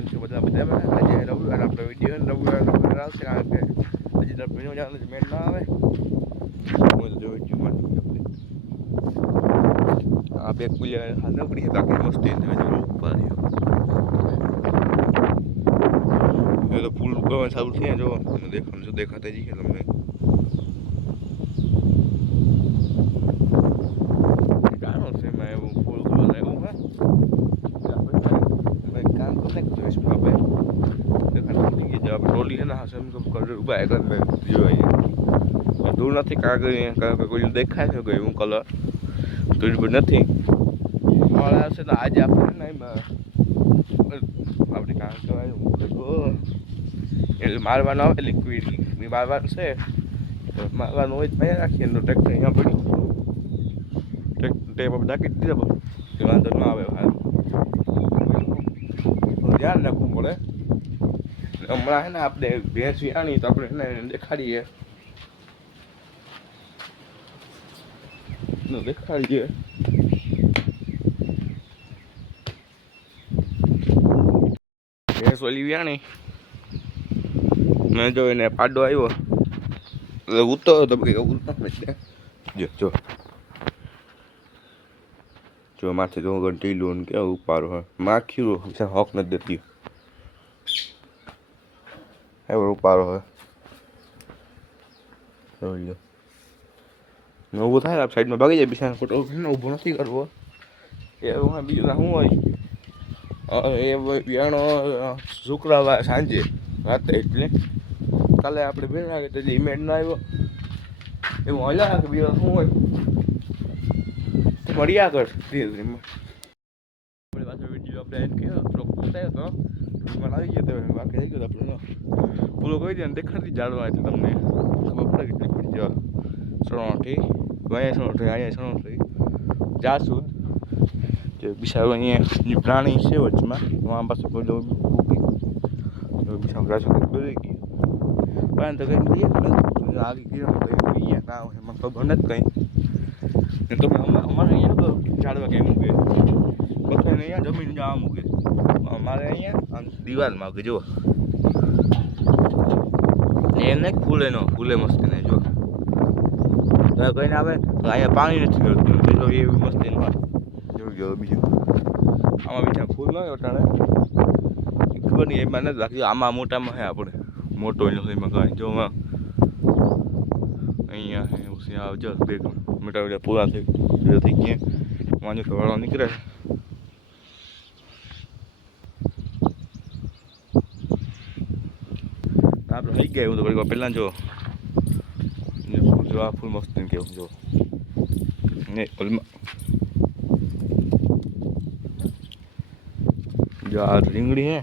કેમ છો બધા મજામાં? આજે રવિવાર આપણે વિડીયો રવિવાર આવશે કારણ કે હજી તો ભીનો જવાનો મેળ ના આવે. હું તો વિડીયોમાં આ બે કુલિયા હાથ પડી બાકી મસ્તી ઉપર એ તો ફૂલ ઉગાવવાનું સારું છે જો દેખાતું દેખાતા જ છે તમને. કારણ છે મેં એવું ફૂલ ઉગાવવાનું એવું હે કામ કરને જોઈશું આપણે ટોલી છે ને હાસમ ઉભા જોઈએ દૂર નથી કાગળ કોઈ દેખાય છે કોઈ હું કલર તો નથી મળે હશે તો આજે આપણે નહીં આપણે કામ કરાય એટલે મારવાનું આવે લિક્વિડ મારવાનું છે તો મારવાનું હોય ભાઈ રાખીએ તો ટ્રેક્ટર અહીંયા પડ્યું ટેપ નાખી દીધા વાંધો ન આવે હાલ ધ્યાન રાખવું પડે. હમણાં છે ને આપણે ભેંસ આણી તો આપણે એને દેખાડીએ ભેંસ ઓલી વ્યાણી મેં જો એને પાડો આવ્યો એટલે ઉતો તો જો માથે જો ઢીલું ને કેવું ઉપાડો હોય માખ્યું હોક નથી દેતી એવો ઉપાડો હોય ઊભું થાય આપ સાઈડમાં ભાગી જાય બિચારા ફોટો ઊભો નથી કરવો એવું બીજું શું હોય એ વ્યાણો શુક્રવાર સાંજે રાતે એટલે કાલે આપણે બેન લાગે તો ઇમેજ ના આવ્યો એવું હલ્યા કે બીજું શું હોય મળ્યા કર ધીરે ધીરે આપણે પાછો વિડીયો આપણે એમ કહ્યો થોડોક પૂછાયો તો મને આવી ગયો તો બાકી થઈ ગયો આપણે પૂરો કરી દે દેખાડતી જાણવા એટલે તમને ખબર પડે કેટલી પડી જવા સણોઠી અહીંયા સણોઠી અહીંયા સણોઠી જાસૂદ જે બિચારો અહીંયા પ્રાણી છે વચમાં આમ પાસે બધું બિચારો જાસૂદ બધી ગયું પણ તો કંઈ આગળ ગયો અહીંયા ના હોય એમાં ખબર નથી કંઈ તો અમારે અહીંયા તો ઝાડવા કંઈ મૂકે બધાને અહીંયા જમીન જવા મૂકે અમારે અહીંયા દિવાલમાં મૂકે જુઓ એને ફૂલે મસ્તી નહીં જો કહીને આવે અહીંયા પાણી નથી કરતું જો એવી મસ્તી ન જોઈ ગયો બીજું આમાં બીજા ફૂલ ન ઓટાણે ખબર નહીં એમાં નથી લાગતું આમાં મોટામાં હે આપણે મોટો એમાં કાંઈ જો અહીંયા આવજો બે મોટા મોટા પૂરા થઈ ગયા વાંધો તો વાળો નીકળે આપણે થઈ ગયા એવું તો ઘડી પહેલાં જો આ ફૂલ મસ્ત કેવું જો ને જો આ રીંગણી હે